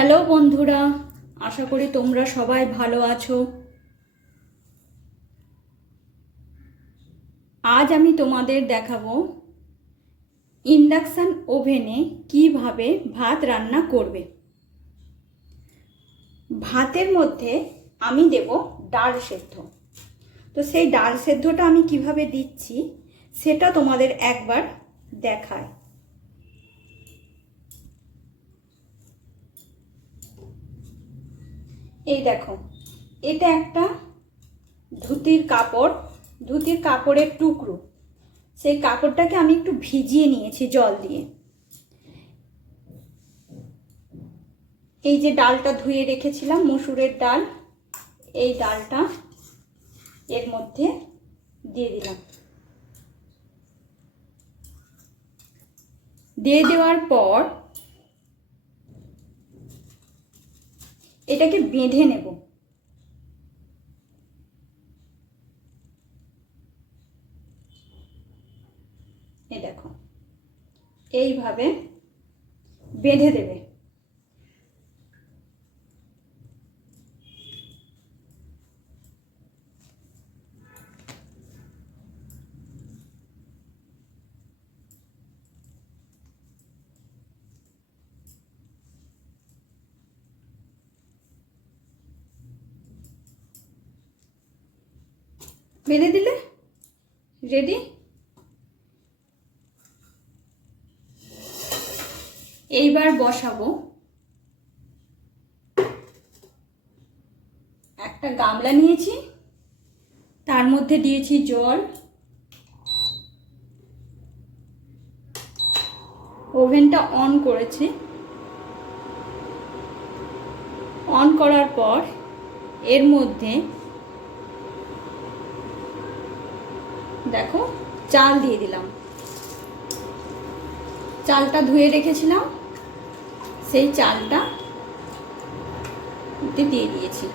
Hello বন্ধুরা, আশা করি তোমরা সবাই ভালো আছো। আজ আমি তোমাদের দেখাবো ইন্ডাকশন ওভেনে কিভাবে ভাত রান্না করবে। ভাতের মধ্যে আমি দেব ডাল সেদ্ধ। তো সেই ডাল সেদ্ধটা আমি কিভাবে দিচ্ছি সেটা তোমাদের একবার দেখায়। এই দেখো, এটা একটা ধুতির কাপড়ের টুকরো। সেই কাপড়টাকে আমি একটু ভিজিয়ে নিয়েছি জল দিয়ে। এই যে ডালটা ধুয়ে রেখেছিলাম, মসুরের ডাল, এই ডালটা এর মধ্যে দিয়ে দিলাম। দিয়ে দেওয়ার পর এটাকে বেঁধে নেব। এই দেখো, এইভাবে বেঁধে দেবে। বেঁধে দিলে রেডি। এইবার বসাবো। একটা গামলা নিয়েছি, তার মধ্যে দিয়েছি জল। ওভেনটা অন করেছি। অন করার পর এর মধ্যে দেখো চাল দিয়ে দিলাম। চালটা ধুয়ে রেখেছিলাম, সেই চালটা দিয়ে দিয়েছি।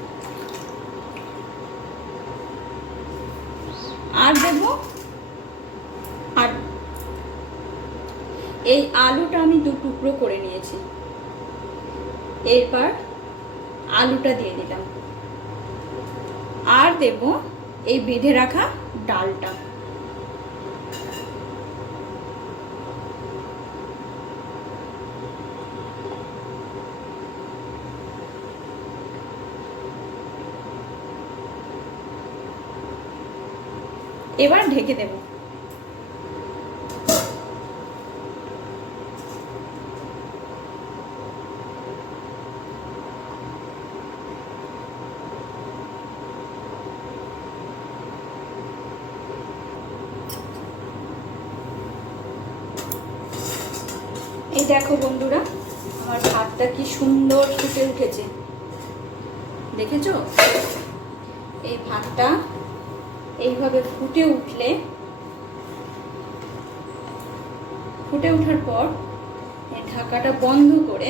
আর দেব, আর এই আলুটা আমি দু টুকরো করে নিয়েছি। এরপর আলুটা দিয়ে দিলাম। আর দেব এই বেঁধে রাখা ডালটা। এবার ঢেকে দেব। এই দেখো বন্ধুরা, আমার ভাতটা কি সুন্দর ফুটে উঠেছে, দেখেছো? এই ভাতটা এইভাবে ফুটে ওঠার পর এই ঢাকাটা বন্ধ করে,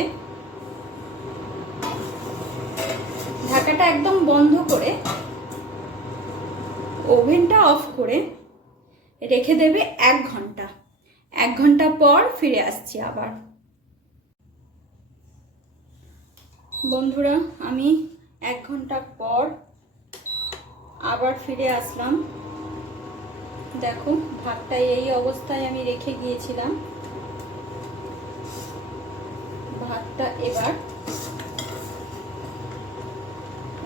ঢাকাটা একদম বন্ধ করে ওভেনটা অফ করে রেখে দেবে 1 ঘন্টা। 1 ঘন্টা পর ফিরে আসছি আবার। বন্ধুরা, আমি 1 ঘন্টা পর আবার ফিরে আসলাম। দেখো, ভাতটা এই অবস্থায় আমি রেখে গিয়েছিলাম। ভাতটা এবার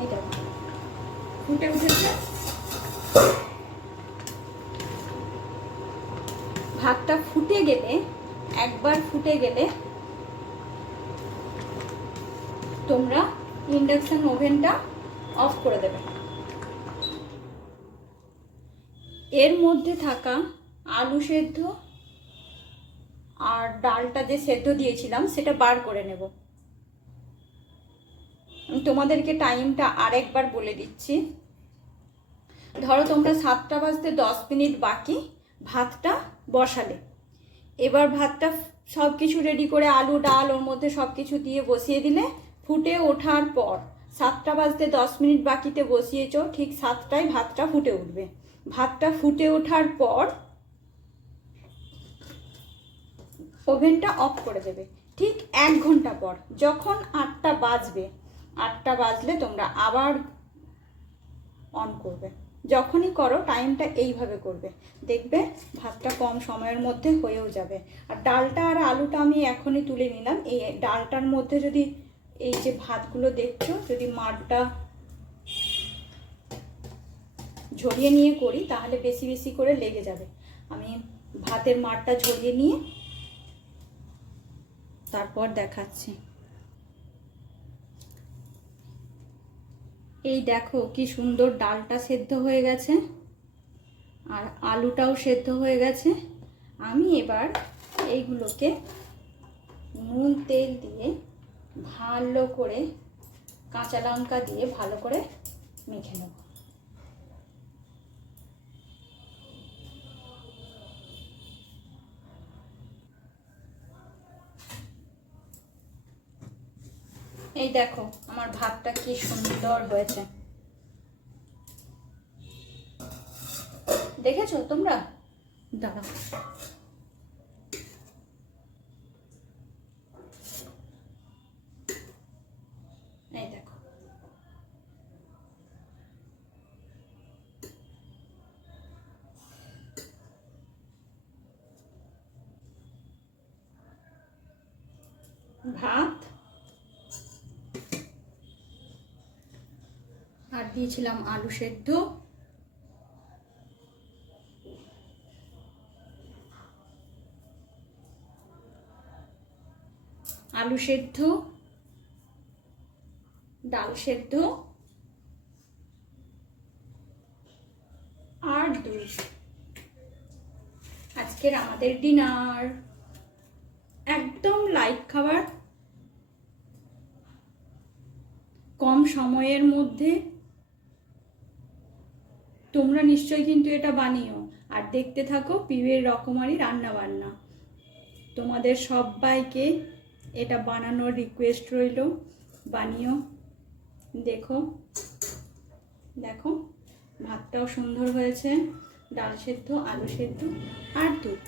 এই দেখো ফুটে উঠেছে। ভাতটা ফুটে গেলে, একবার ফুটে গেলে তোমরা ইন্ডাকশন ওভেনটা অফ করে দেবে। এর মধ্যে থাকা আলু সেদ্ধ আর ডালটা যে সেদ্ধ দিয়েছিলাম সেটা বার করে নেব। আমি তোমাদেরকে টাইমটা আরেকবার বলে দিচ্ছি। ধরো তোমরা 7টা বাজতে 10 মিনিট বাকি ভাতটা বসালে। এবার ভাতটা সব কিছু রেডি করে, আলু ডাল ওর মধ্যে সব কিছু দিয়ে বসিয়ে দিলে। ফুটে ওঠার পর 7টা বাজতে 10 মিনিট বাকিতে বসিয়েছো, ঠিক 7টায় ভাতটা ফুটে উঠবে। ভাতটা ফুটে ওঠার পর ওভেনটা অফ করে দেবে। ঠিক 1 ঘন্টা পর, যখন 8টা বাজবে, 8টা বাজলে তোমরা আবার অন করবে। যখনই করো টাইমটা এইভাবে করবে, দেখবে ভাতটা কম সময়ের মধ্যে হয়েও যাবে। আর ডালটা আর আলুটা আমি এখনই তুলে নিলাম। এই ডালটার মধ্যে যদি এই যে ভাতগুলো দেখছো, যদি মাড়টা ঝরিয়ে নিয়ে করি তাহলে বেশি বেশি করে লেগে যাবে। আমি ভাতের মাড়টা ঝরিয়ে নিয়ে তারপর দেখাচ্ছি। এই দেখো কি সুন্দর ডালটা সেদ্ধ হয়ে গেছে আর আলুটাও সেদ্ধ হয়ে গেছে। আমি এবার এইগুলোকে নুন তেল দিয়ে ভালো করে, কাঁচা লঙ্কা দিয়ে ভালো করে মেখে নেব। এই দেখো আমার ভাতটা কি সুন্দর হয়েছে, দেখেছো তোমরা? দাঁড়াও, এই দেখো ভাত, আর দিয়েছিলাম আলু সেদ্ধ, আলু সেদ্ধ, ডাল সেদ্ধ আর দুধ। আজকের আমাদের ডিনার একদম লাইট খাবার, কম সময়ের মধ্যে। তোমরা নিশ্চয়ই কিন্তু এটা বানিও আর দেখতে থাকো পিউয়ের রকমারি রান্না বান্না। তোমাদের সবাইকে এটা বানানোর রিকোয়েস্ট রইল, বানিও। দেখো দেখো ভাতটাও সুন্দর হয়েছে, ডাল সেদ্ধ, আলু সেদ্ধ আর দুধ।